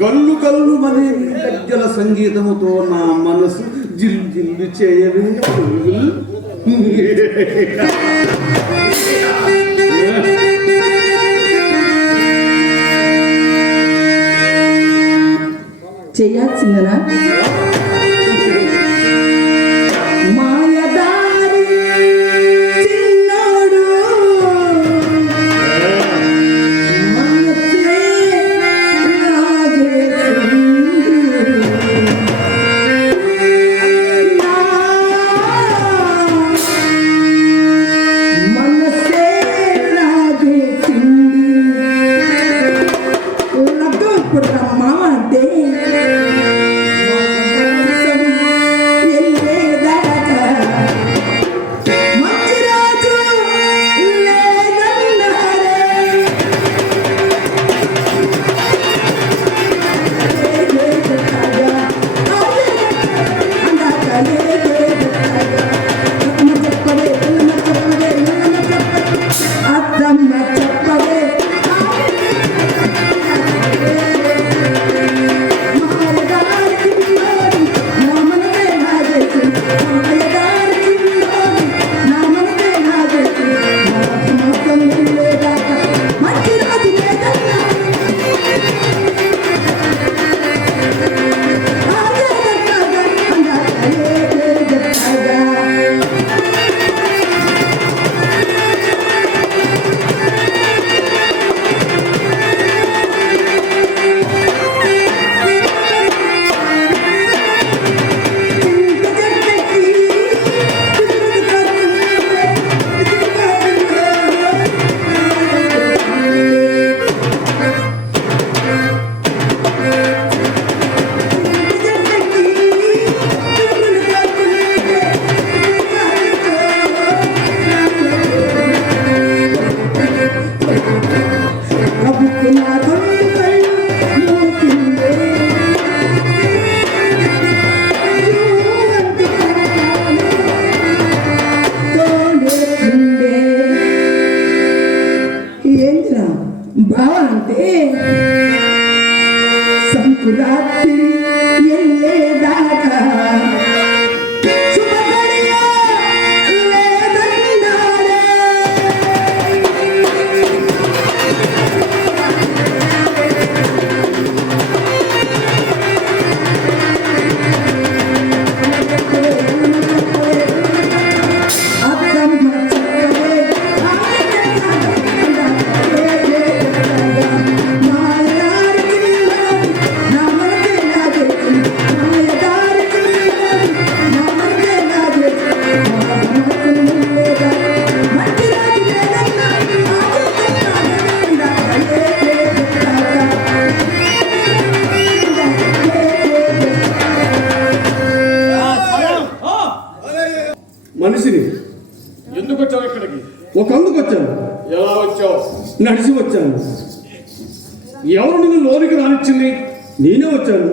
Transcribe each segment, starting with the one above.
గల్లు గల్లు మనే గజ్జల సంగీతముతో నా మనసు జిల్ జిల్లు చేయవే. చేయాల్సిందనా? మనిషిని. ఎందుకు వచ్చావు ఇక్కడికి? ఒక అందుకు వచ్చాను. ఎలా వచ్చావు? నడిచి వచ్చాను. ఎవరు నిన్ను లోనికి రానిచ్చింది? నేనే వచ్చాను.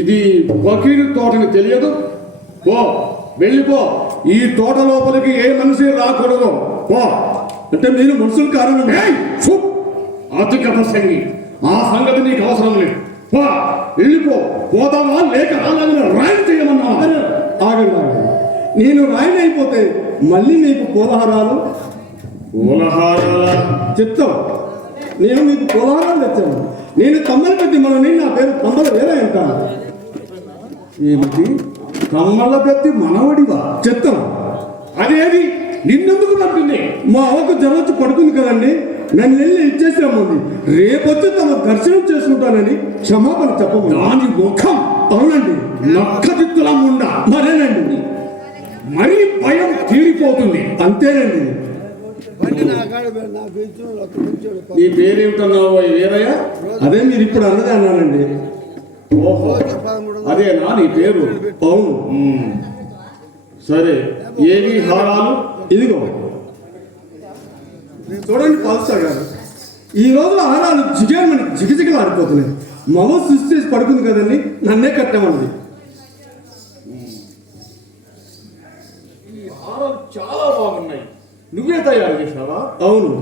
ఇది వకీలు తోటని తెలియదు? పో, వెళ్ళిపో. ఈ తోట లోపలికి ఏ మనిషి రాకూడదు. పో. అంటే మీరు మనుషులు కారణం. అధిక ప్రసంగి, ఆ సంగతి నీకు అవసరం లేదు. పో, వెళ్ళిపో. పోతావా లేక అలాగే రాయి చేయమన్నా? ఆగండి. నేను రాయిని అయిపోతే మళ్ళీ మీకు పూలహారాలు చెప్తాం. నేను మీకు పూలహారాలు తెచ్చాను. నేను తమ్మల పెద్ద మనని, నా పేరు తమ్మల వేరే అంటాను. ఏమిటి? కమ్మల పెద్ద మనవడివా? చెప్తాం. అదేది? నిన్నెందుకు పంపింది? మా అవ్వకు జ్వరం వచ్చి పడుకుంది కదండి, నన్ను వెళ్ళి ఇచ్చేసామంది. రేపొచ్చి తమ దర్శనం చేసుకుంటానని క్షమాపణ చెప్పము. దాని ముఖం. అవునండి, నక్కదిత్తులా ఉండా. మరేనండి, మరీ భయం తీరిపోతుంది. అంతేనండి. నీ పేరేమిటన్నావు వీరయ్య? అదే మీరు ఇప్పుడు అన్నది అన్నానండి. ఓహో, అదేనా నీ పేరు? అవును. సరే, ఏవి హారాలు? ఇదిగో చూడండి పాల్సా గారు, ఈ రోజుల ఆహారాలు జిగేమని జిగజిగలు ఆడిపోతున్నాయి. మగ సృష్టి చేసి పడుకుంది కదండి, నన్నే కట్టామండి. ఈ హారాలు చాలా బాగున్నాయి. నువ్వే తయారు చేసావా? అవును.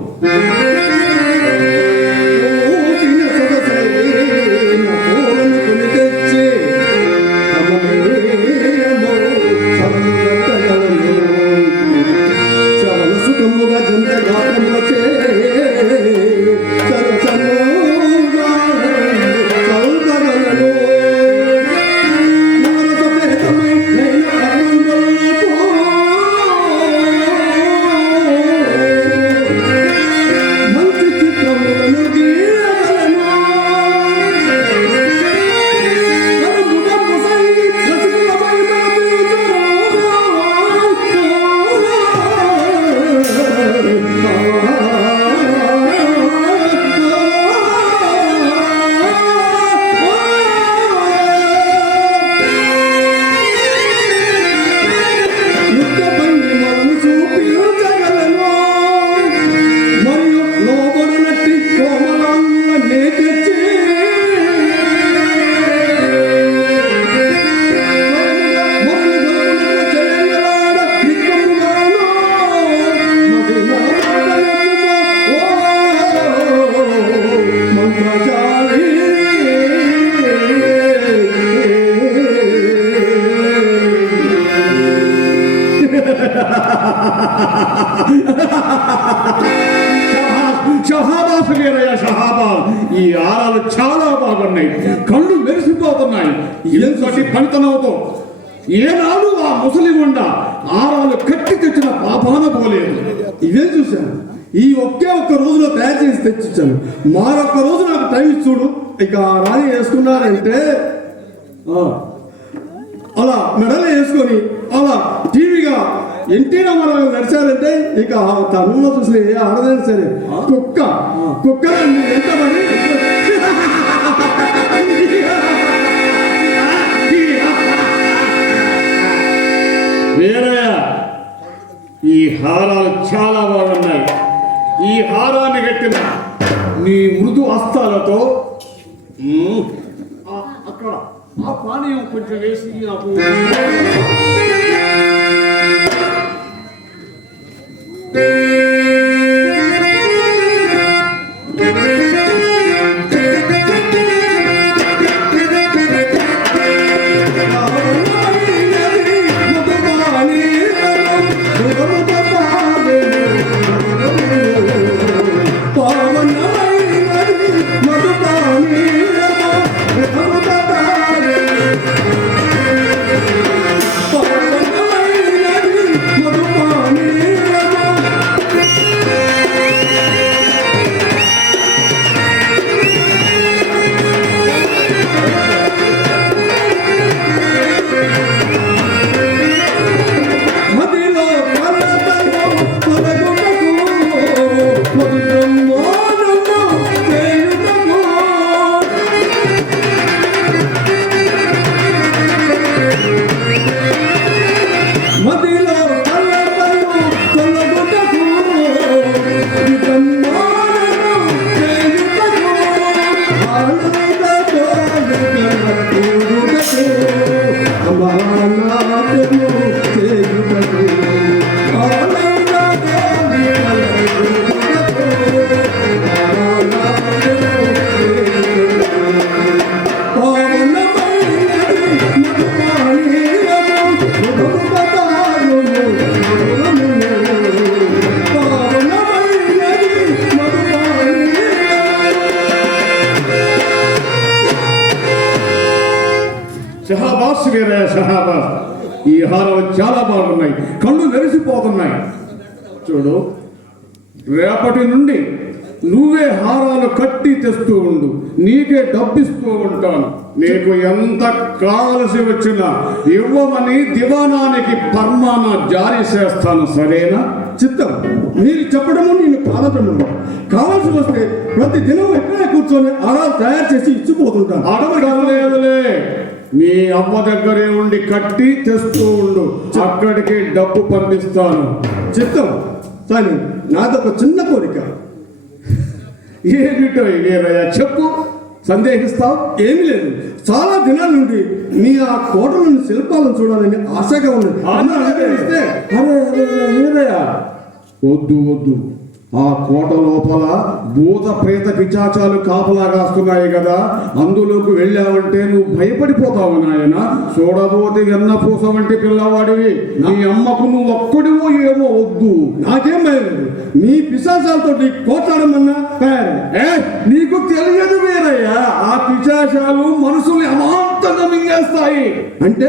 షహాబాస్ వీరయ్య, షహాబాస్. ఈ ఆరాలు చాలా బాగున్నాయి. కళ్ళు మెరిసిపోతున్నాయి. ఎంతటి పనితనంతో ఏనాడు ఆ ముసలి ఉండ ఆరాలు కట్టి తెచ్చిన పాపాన పోలేదు. ఇవే చూశాను. ఈ ఒకే ఒక్క రోజులో తయారు చేసి తెచ్చిచ్చాను. మరొక్క రోజు నాకు టైం ఇచ్చి చూడు. ఇక రాణి వేసుకున్నారంటే అలా మెడలో వేసుకొని అలా టీవీగా ఎన్టీ రామారావు నడిచారంటే ఇక తనులో చూసిన ఏ ఆడదైనా సరే కుక్క ఎంత పడి వీరయ్య, ఈ హారాలు చాలా బాగున్నాయి. ఈ హారాన్ని కట్టిన నీ మృదు హస్తాలతో అక్కడ ఆ పానీయం కొంచెం వేసి నాకు షహాబాస్ వీరయ్య షహాబాస్. ఈ హారాలు చాలా బాగున్నాయి, కళ్ళు మెరిసిపోతున్నాయి. చూడు, రేపటి నుండి నువ్వే హారాలు కట్టి తెస్తూ ఉండు, నీకే డబ్బిస్తూ ఉంటాను. నీకు ఎంత కావలసి వచ్చినా ఇవ్వమని దివానానికి పర్మానా జారీ చేస్తాను, సరేనా? చిత్తం. మీరు చెప్పడము నేను కాదటము. కావాల్సి వస్తే ప్రతి దినం ఎక్కడే కూర్చొని ఆరాలు తయారు చేసి ఇచ్చిపోతుంటాను. అడగడం లేదులే, మీ అమ్మ దగ్గరే ఉండి కట్టి తెస్తూ ఉండు, అక్కడికి డబ్బు పంపిస్తాను. చిత్తం. కానీ నాదొక చిన్న కోరిక. ఏమిటో వీరయ్య, చెప్పు. సందేహిస్తావు? ఏమీ లేదు, చాలా దినాల నుండి నీ ఆ కోటలోని శిల్పాలను చూడాలని ఆశగా ఉన్నది. అరే వీరయ్య, వద్దు వద్దు. ఆ కోట లోపల భూత ప్రేత పిచాచాలు కాపలా కాస్తున్నాయి కదా, అందులోకి వెళ్ళావంటే నువ్వు భయపడిపోతావు నాయన. చూడబోతే వెన్నపూస వంటి పిల్లవాడివి, నీ అమ్మకు నువ్వు ఒక్కడివో ఏమో. వద్దు, నాకేం భయం లేదు. నీ పిశాచాలతో కోట్లాడమన్నా నీకు తెలియదు వీరయ్య, ఆ పిశాచాలు మనుషుల్ని అమాంతంగా మింగేస్తాయి. అంటే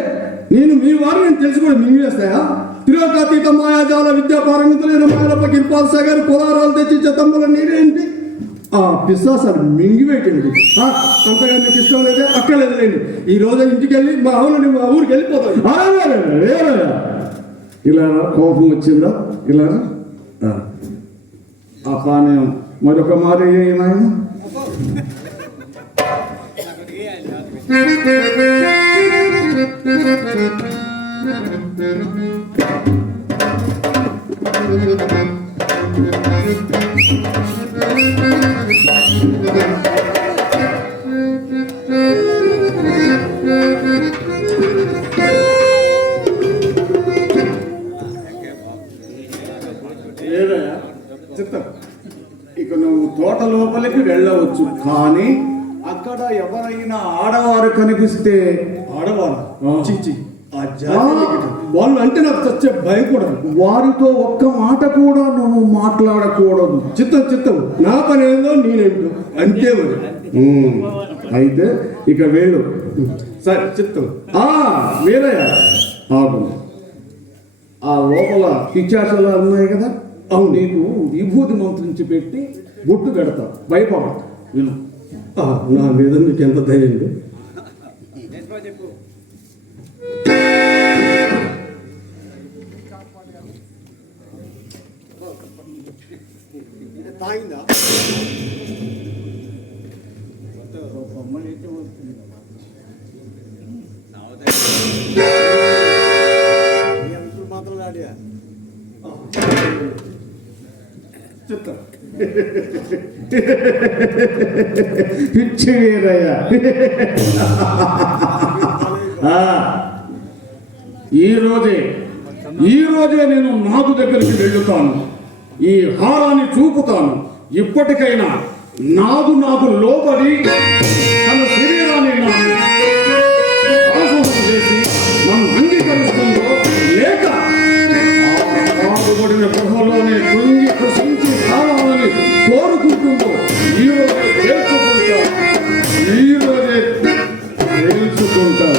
నేను మీ వారిని తెలిసి కూడా మింగేస్తాయా? త్రిలోకాతీత మాయాజాల విద్యా పారంగతులైన మాయలప కింపాల్ సాగర్ పొలారాలు తెచ్చి చెత్తమ్మల నీరేంటి? ఆ పిశాసాలు మింగివేటండి. అంతగా నీకు ఇష్టం లేదే, అక్కర్లేదులేండి. ఈ రోజు ఇంటికి వెళ్ళి మా అవునండి మా ఊరికి వెళ్ళిపోతాను. ఇలా కోపం వచ్చిందా? ఇలా ఆ పానీయం మరొక మారి నాయన. ఇక నువ్వు తోట లోపలికి వెళ్ళవచ్చు, కానీ అక్కడ ఎవరైనా ఆడవారు కనిపిస్తే ఆడవారు చిచ్చి వాళ్ళు అంటే నాకు చచ్చే భయం కూడా. వారితో ఒక్క మాట కూడా నువ్వు మాట్లాడకూడదు. చిత్తం. నా పని ఏందో నేనేంటో అంతే మరి. అయితే ఇక వెళ్ళు. సరే చిత్తం. వీరయ్య ఆగు. ఆ లోపల పిచ్చాసలు ఉన్నాయి కదా, అవు నీకు విభూతి మంత్రించి పెట్టి బొట్టు పెడతా, భయపడ. విను. నా మీద మీకు ఎంత ధైర్యం? తాగిందా? మాత్రం ఆడియా చెప్తా. పిచ్చి వీరయ్య, ఈ రోజే నేను నాగు దగ్గరికి వెళ్తాను, ఈ హారాన్ని చూపుతాను. ఇప్పటికైనా నాగు లోబడి తన శరీరాన్ని ఆసనం చేసి నన్ను అంగీకరిస్తుందో, లేక బాగుపడిన గృహలోనే కృంగి కృషించి కావాలని కోరుకుంటుందో ఈ రోజే తెలుసుకుంటా.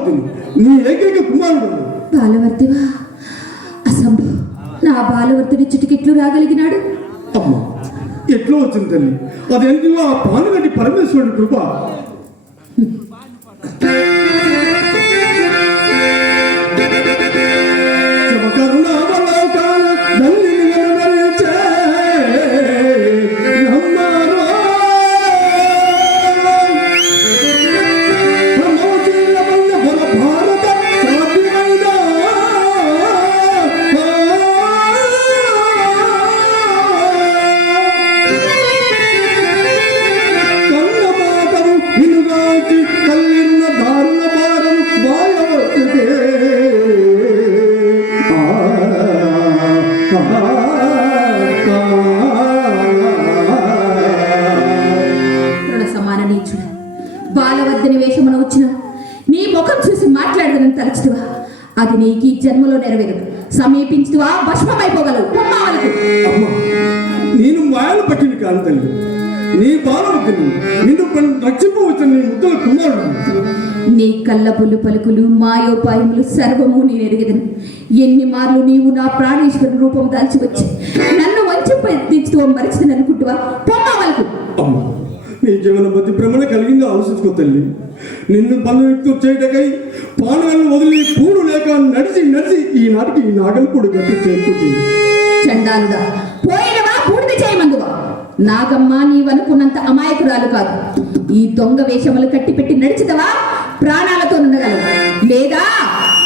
బాలవర్తిని నీ ఏకైక కుమారుడు. బాలవర్తివా? అసంభవం. నా బాలవర్తిని చిటికెట్లు రాగలిగినాడు? అమ్మా, ఎట్లా వచ్చింది తల్లి? అదేంటివో ఆ పానుగంటి పరమేశ్వరుడు కృప. బాలవర్ధిని వేషమున వచ్చిన నీ ముఖం చూసి మాట్లాడదని తలచుతువా? అది నీకు ఈ జన్మలో నెరవేరదు. సమీపించుతువా భస్మమైపోగలవు. అమ్మా, నేను మాయలు పట్టిన కాదు తల్లి, నీ బాలవర్ధిని నిన్ను రక్షింపవచ్చిన నీ ముద్దల కుమారుడు. నీ కళ్ళపుల్లు పలుకులు మాయోపాయములు సర్వము నేను ఎరిగదను. ఎన్ని మార్లు నీవు నా ప్రాణేశ్వరు రూపం దాల్చి వచ్చి నన్ను వంచితూ మరిచిందని అనుకుంటువా? పొమ్మవలకు. అమ్మా, నీ జీవన బతి భ్రమణ కలిగిందో ఆలోచించుకో తల్లి. నిన్ను బంధుత్వం చేయటకై పానుగలను వదిలి పూడు లేక నడిచి నడిచి ఈనాటికి ఈ నాగల్పూడి గట్టు చేరుకుంటుంది. చండాలుడా, పోయినవా పూర్తి చేయమందువా? నాగమ్మ నీవనుకున్నంత అమాయకురాలు కాదు. ఈ దొంగ వేషములు కట్టిపెట్టి నడిచితవా ప్రాణాలతో ఉండగలవు, లేదా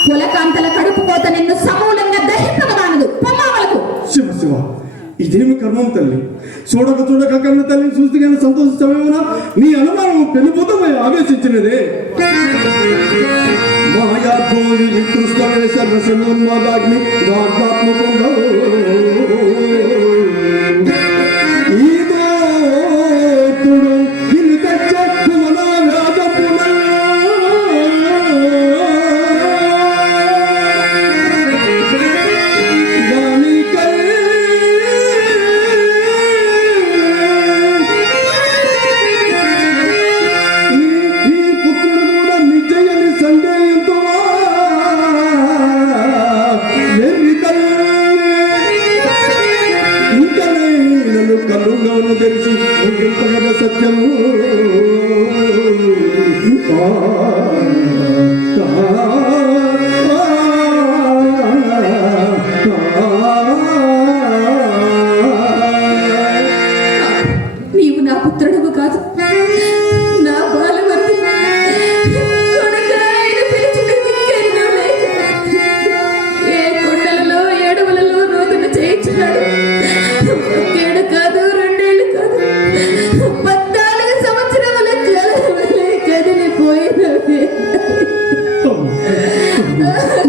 కులకాంతల కడుపు కోత నిన్ను సమూలంగా దహించగమానదు. పొమ్మవలకు. శివ శివ, ఇదేమి కర్మం తల్లి. చూడక చూడక కన్న తల్లిని చూస్తే కానీ సంతోషిస్తామేమోనా? నీ అనుమానం పెళ్ళిపోతమై ఆవేశించినదే. మాయా కోరి నికృష్ట వేష రసనోన్మాదాగ్ని వాగ్దాత్మకుండో ఈ దోతుడు నిన్ను తెచ్చే కుమనా వ్యాధపున కలుగను తెలిసి ముగింపగల సత్యము. నీవు నా పుత్రుడవు కాదు, నా బాలవర్తి. ఏ కొండలలో ఏడవలలో రోదన చేయించున్నాడు. ఒకేడు కాదు, రెండేళ్ళు కాదు, 14 సంవత్సరముల కాలవలే కదిలిపోయినవి.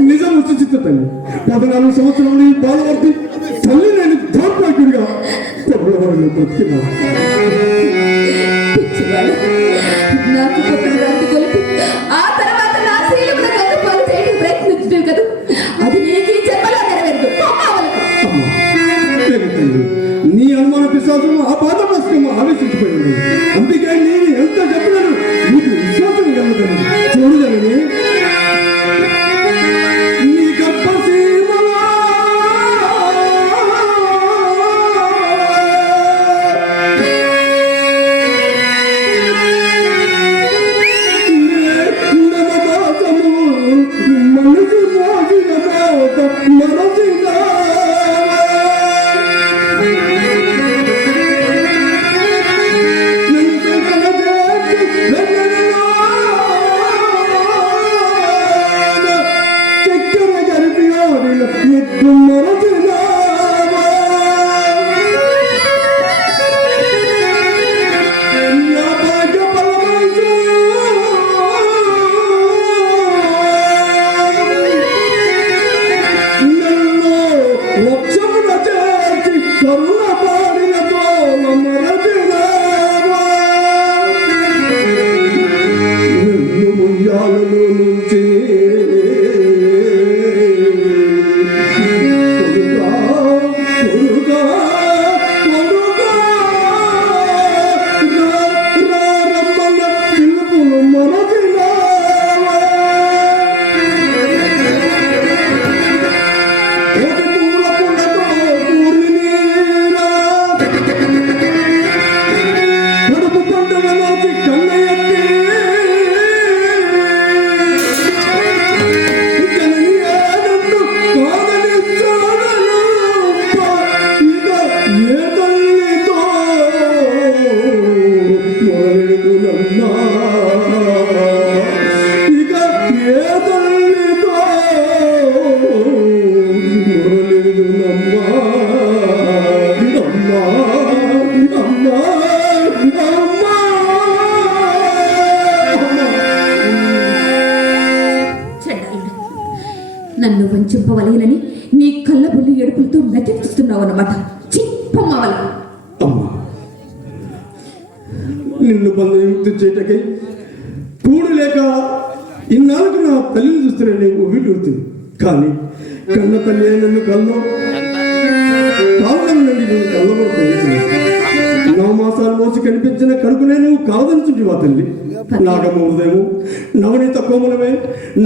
నిజం వచ్చి తల్లి, 14 సంవత్సరాలు ఈ బాలవర్తి తల్లి నేను దౌర్భాగ్యుడిగా ప్రభుత్వం బ్రతికినా. నాకు పుత్రుడు కొలిపి ఆ తర్వాత నా శీలమును కట్టుపాలు చేయడానికి ప్రయత్నించు కదా, అది నీకు ఈ జన్మలో నెరవేరదు. నీ అనుమాన పిశాచము ఆ పాద ప్రశ్న ఆవేశించిపోయింది. అందుకే నేను ఎంత చెప్పినాను నీకు విశ్వాసం కలుగుతాను. చూడదని నీ గర్భసీమలో చెంపవలయనని నీ కళ్ళబుల్లి ఏడుపులతో నటిస్తున్నావు అన్నమాట. చిప్పమ్మవల అమ్మా, నిన్ను బంధయుక్తి చేయటకై కూడు లేక ఇన్నాళ్ళకు నా తల్లిని చూస్తున్నా నేను ఊహిడుతుంది. కానీ కన్న తల్లి నన్ను కల్లో కావడం నుండి నేను కళ్ళలో ప్రవేశించింది. 9 మాసాలు మోసి కనిపించిన కడుపునే నువ్వు కావదనుచుంటి మా తల్లి. నాగమ్మ హృదయము నవనీత కోమలమే.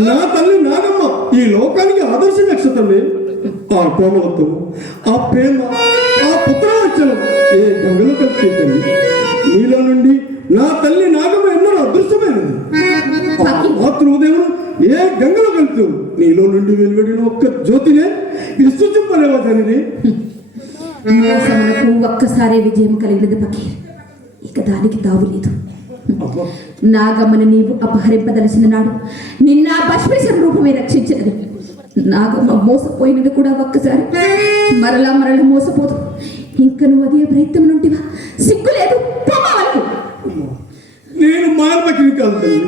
నా తల్లి నాగమ్మ ఈ లోకానికి ఆదర్శ నక్షత్రమే. ఆ కోమలత్వం, ఆ ప్రేమ, ఆ పుత్రవాత్సలం ఏ గంగలో కలిసి తల్లి. నీలో నుండి నా తల్లి నాగమ్మ ఎన్నో అదృష్టమైనది. ఆ మాతృదేవుడు ఏ గంగలో కలుతూ నీలో నుండి వెలువడిన ఒక్క జ్యోతినే విశ్వసింపలేవా తల్లిని. మోసమునకు ఒక్కసారే విజయం కలిగినది పకీర్. ఇక దానికి తావులేదు. నాగమ్మను నీవు అపహరింపదలసిన నాడు నిన్న భస్మేశ్వర రూపమే రక్షించినది. నాగమ్మ మోసపోయినది కూడా ఒక్కసారి, మరలా మోసపోదు. ఇంకా నువ్వు అదే ప్రయత్నం నుండివా? సిగ్గు లేదు. నేను మార్మకిని కాదు తల్లి.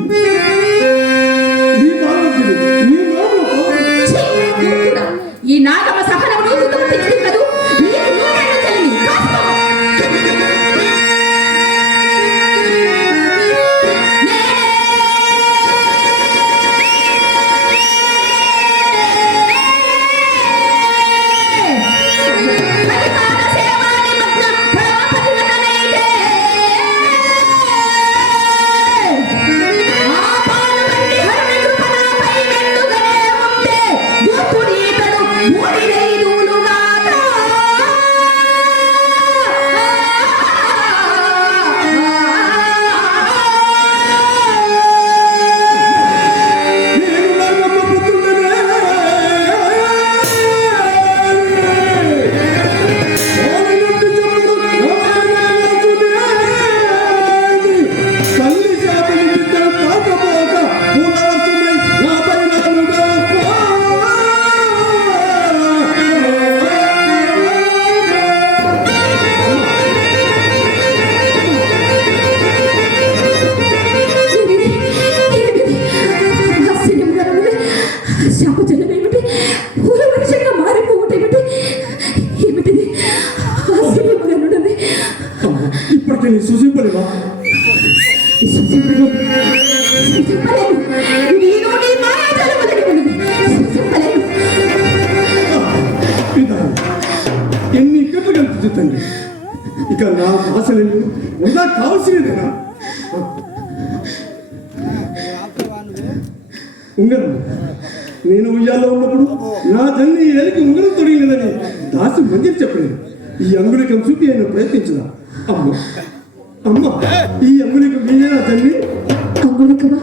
ఈ నాగమ్మ సహనమును తుదముట్టించదు. ఇప్పటికీ సుసింపలేవా? ఎన్ని ఇక్కట్లు కనిపిస్తుంది. ఇక నా ఆశలు వృధా కావాల్సినదేనా? ఉంగరం నేను ఉయ్యాల్లో ఉన్నప్పుడు నా తల్లి ఏలికి ఉంగరం తొడిగినదని దాసి మంచిది చెప్పలేదు. ఈ అంగుళికం చూపి ఆయన ప్రయత్నించదా? అమ్మ అమ్మ, ఈ అంగుళికం మీరేనా తల్లి? అంగుళికమా?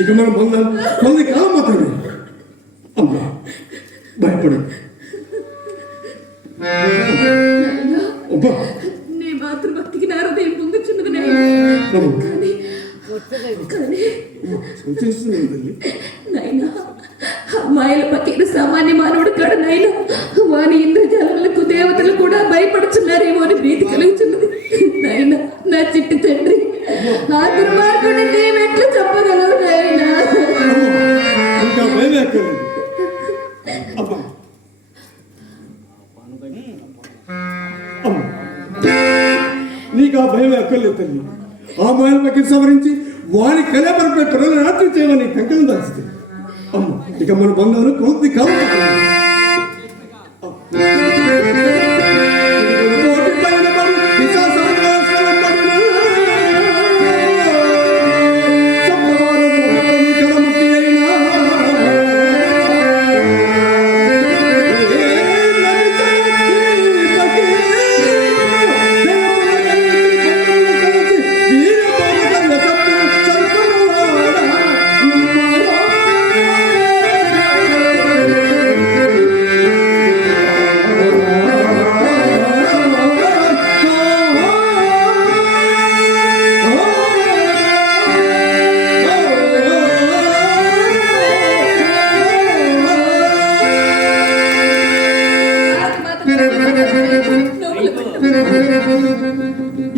ఇక మనం పొంది కాలం మాత్రమే. అమ్మా భయపడు. నీ మాతృభక్తికి నా హృదయం పొంగుచున్నది నాయనా. మాయల పకీరు సామాన్య మానవుడు కాడు నాయన. వాని ఇంద్రజాలములకు దేవతలు కూడా భయపడుచున్నారేమో అని ప్రీతి కలుగుతున్నది నాయన. నా చిట్టి తండ్రి, ఆ దుర్మార్గుడిని నీవెట్లు చెప్పగలవు నాయన? ఇంకా భయమే అక్కర్లేదు. అమ్మా. అమ్మా. నీకు ఆ భయమే అక్కర్లేదు తల్లి. ఆ మాయల పక్కన సవరించి వారి కలపరపై పిల్లలు రాత్రి చేయమని కంకణం దాచితే అమ్మ ఇక మన బంగారు కొద్ది కాలం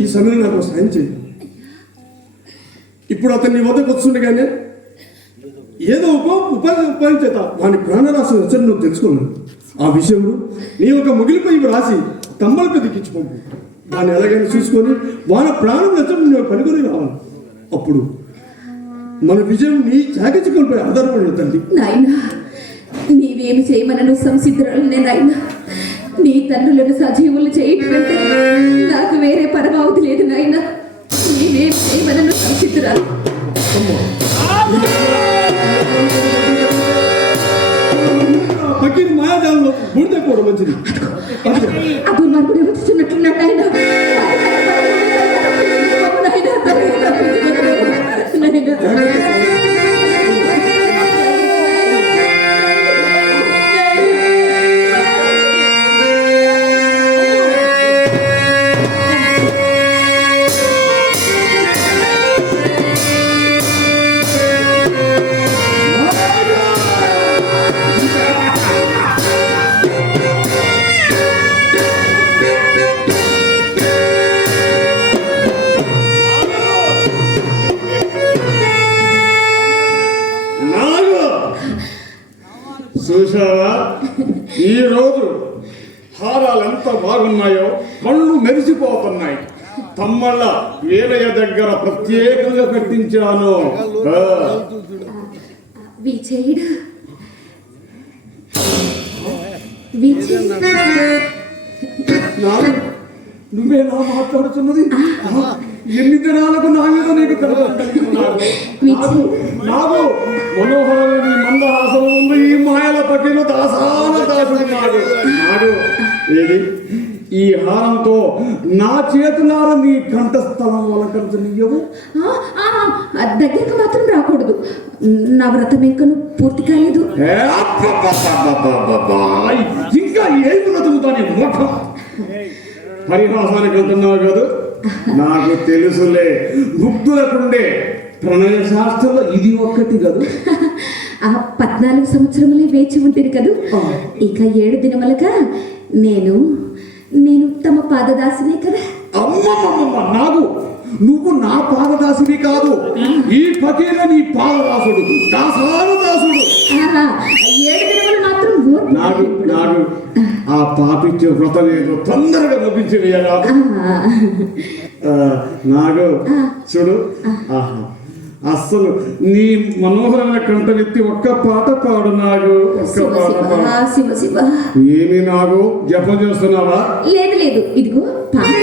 ఈ సమయంలో నాకు సాయం చేయి. ఇప్పుడు అతన్ని వద్దకు వస్తుండగానే ఏదో ఒక ఉపాయం చేత వాని ప్రాణరాశి వచ్చని నువ్వు తెలుసుకున్నాను. ఆ విషయంలో నీ ఒక ముగిలిపై రాసి తమ్మలపై దిక్కించుకోండి. దాన్ని ఎలాగైనా చూసుకొని వాని ప్రాణం వచ్చని నువ్వు పలుకొని రావాలి. అప్పుడు మన విజయం నీ చాకచక్యంపై ఆధారపడి తల్లి. నాయనా, నీవేమి చేయమనను సంసిద్ధురాలనే నాయన. నీ తండ్రులను సజీవులు చేయటంటే నాకు వేరే పరమావధి లేదు నాయన. నీవేమి చేయమనను సంసిద్ధురాలు. పక్కిన మాయాజాలంలో బుడిద కూడా మంచిది. అప్పుడు మరుగుడు వచ్చున్నట్లున్నాడు నాయన. చూసావా, ఈ రోజు హారాలు ఎంత బాగున్నాయో, కళ్ళు మెరిసిపోతున్నాయి. తమ్మళ్ళ వేలయ్య దగ్గర ప్రత్యేకంగా కట్టించాను. నువ్వేనా మాట్లాడుతున్నది? ఎన్ని దినాలకు నా మీద నీకు నాకు మనోహరమైన మందహాసం ఉంది. ఈ మాయల పట్టిన దాసాన దాచుకున్నాడు నాడు. ఏది ఈ హారంతో నా చేతులారా నీ కంఠస్థలం అలంకరించనియ్యవు. దగ్గరికి మాత్రం రాకూడదు. నా వ్రతం ఇంకను పూర్తి కాలేదు. ఇంకా ఏం బ్రతుకుతాను ముఖం పరిహాసానికి వెళ్తున్నావు కాదు. నాకు తెలుసులే, ముగ్ధులకుండే ప్రణయ శాస్త్రంలో ఇది ఒక్కటి కాదు. ఆ 14 సంవత్సరములే వేచి ఉంటుంది కదూ. ఇక 7 దినములుగా నేను తమ పాదదాసినే కదా. అమ్మమ్మమ్మ, నాకు నువ్వు నా పాదదాసివి కాదు, ఈ ఫకీర నీ పాదదాసుడు, దాసాను దాసుడు. 7 దినములు మాత్రం నాకు ఆ పాపిచ్చే వ్రతం ఏదో తొందరగా నవ్వించి వేయరా. నాకు చూడు, అస్సలు నీ మనోహరమైన కంఠనెత్తి ఒక్క పాట పాడు. నాకు ఒక్క పాట పాడు. ఏమి నాకు జపం చేస్తున్నావా? లేదు, ఇదిగో పాట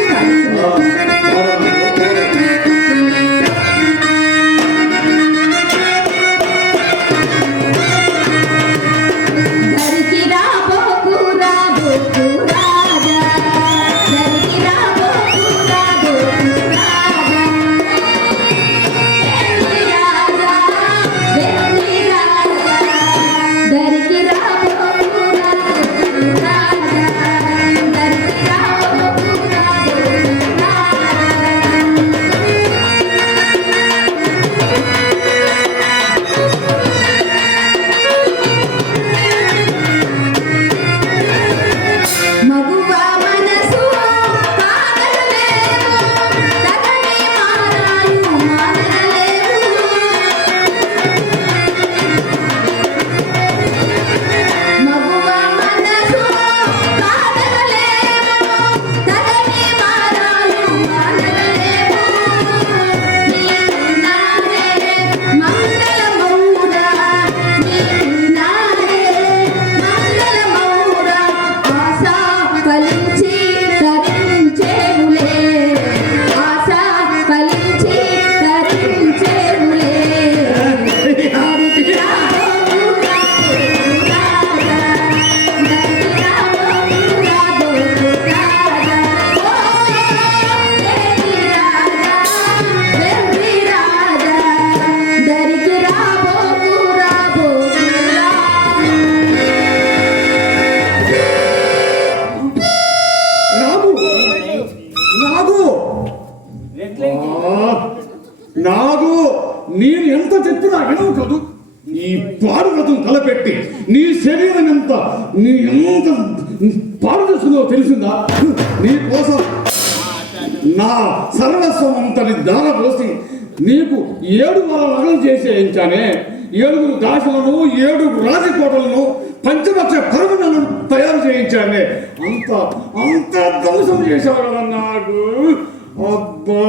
నాకు నేను ఎంత చెప్పినా వినవు కదూ. ఈ పాడు వ్రతం తలపెట్టి నీ శరీరం ఎంత పాడు చేసుకుందో తెలిసిందా? నీ కోసం నా సర్వస్వం అంతని దార పోసి నీకు 7 నగలు చేసేయించానే. 7 దాసులను 7 రాజకోటలను పంచపక్ష పరుగులను తయారు చేయించానే. అంత ధ్వంసం చేశావు కదా నాకు. అబ్బా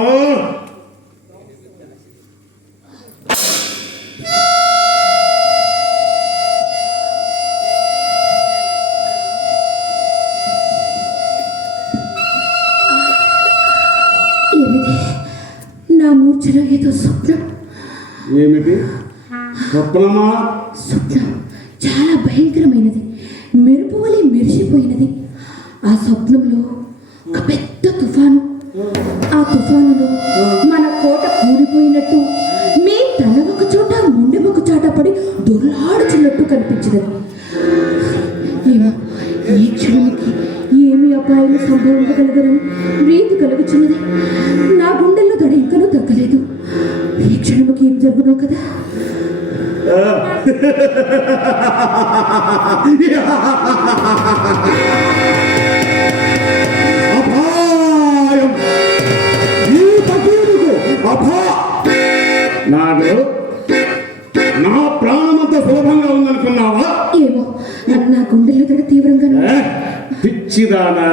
నా మూర్ఛలో ఏదో స్వప్నం. ఏమిటి స్వప్నమా? స్వప్నం చాలా భయంకరమైనది, మెరుపు వలె మెరిసిపోయినది. ఆ స్వప్నంలో ఒక పెద్ద తుఫాను. ఆ తుఫానులో మన కోట కూలిపోయినట్టు, మీ తల ఒక చోట ముండె ఒక చోట పడి దొర్లాడుచున్నట్టు కనిపించినది. ఏమో ఈ క్షణానికి ఏమి అపాయాలు సంభవించగలగరని ప్రీతి కలుగుచున్నది. నా గుండెల్లో దడ ఇంకనూ తగ్గలేదు. ఈ క్షణముకి ఏం జరుగునో కదా. అపాయం! ఈ పకీరుకు నాకు నా ప్రాణమంత సులభంగా ఉందనుకున్నావా? ఏమో నా గుండెల్లో దడ తీవ్రంగా పిచ్చిదానా,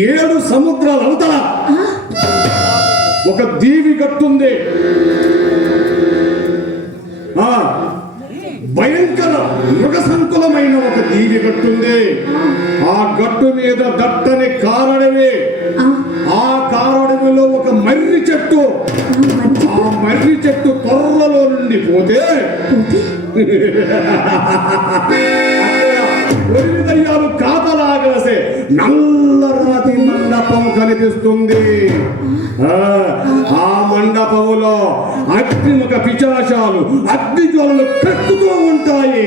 7 సముద్రాల అవతల ఒక దీవి గట్టుంది. భయంకర మృగ సంకులమైన ఒక దీవి గట్టుంది. ఆ గట్టు మీద దట్టని కారడవి. ఆ కారడవిలో ఒక మర్రి చెట్టు. ఆ మర్రి చెట్టు తొర్రలో నుండి పోతే ఒరివి దయ్యాలు కాపలాగాసే నల్లరాతి మండపం కనిపిస్తుంది. ఆ మండపములో అగ్నిముఖ పిశాచాలు అగ్ని జ్వాలలు పెట్టుతూ ఉంటాయి.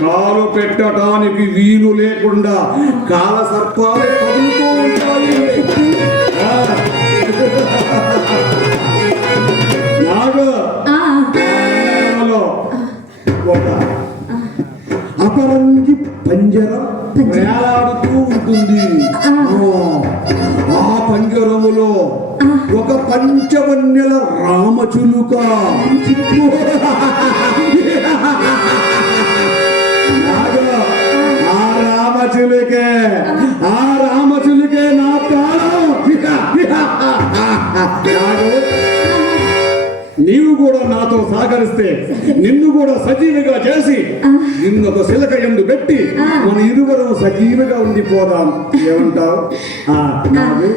కాలు పెట్టడానికి వీలు లేకుండా కాల సర్పాలు కదులుతూ ఉంటాయి. నాకు ఒక అపరంజి పంజరం వేలాడుతూ ఉంటుంది. ఆ పంజరములో ఒక పంచవన్యల రామచిలుక. ఆ రామచిలుకే నా ప్రాణం. నీవు కూడా నాతో సహకరిస్తే నిన్ను కూడా సజీవిగా చేసి నిన్ను ఒక శిలక ఎందు పెట్టి మన ఇరువురు సజీవిగా ఉండిపోదాం. ఏమంటావు? నాకు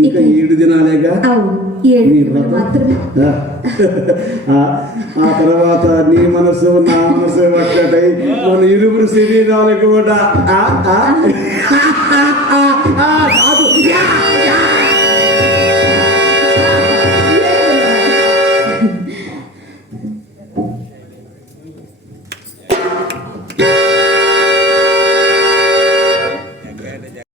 ఇంకా 7 దినాలేగా నీ వ్రతం. ఆ తర్వాత నీ మనసు నా మనసు ఒక్కటై మన ఇరువురు శరీరాలు కూడా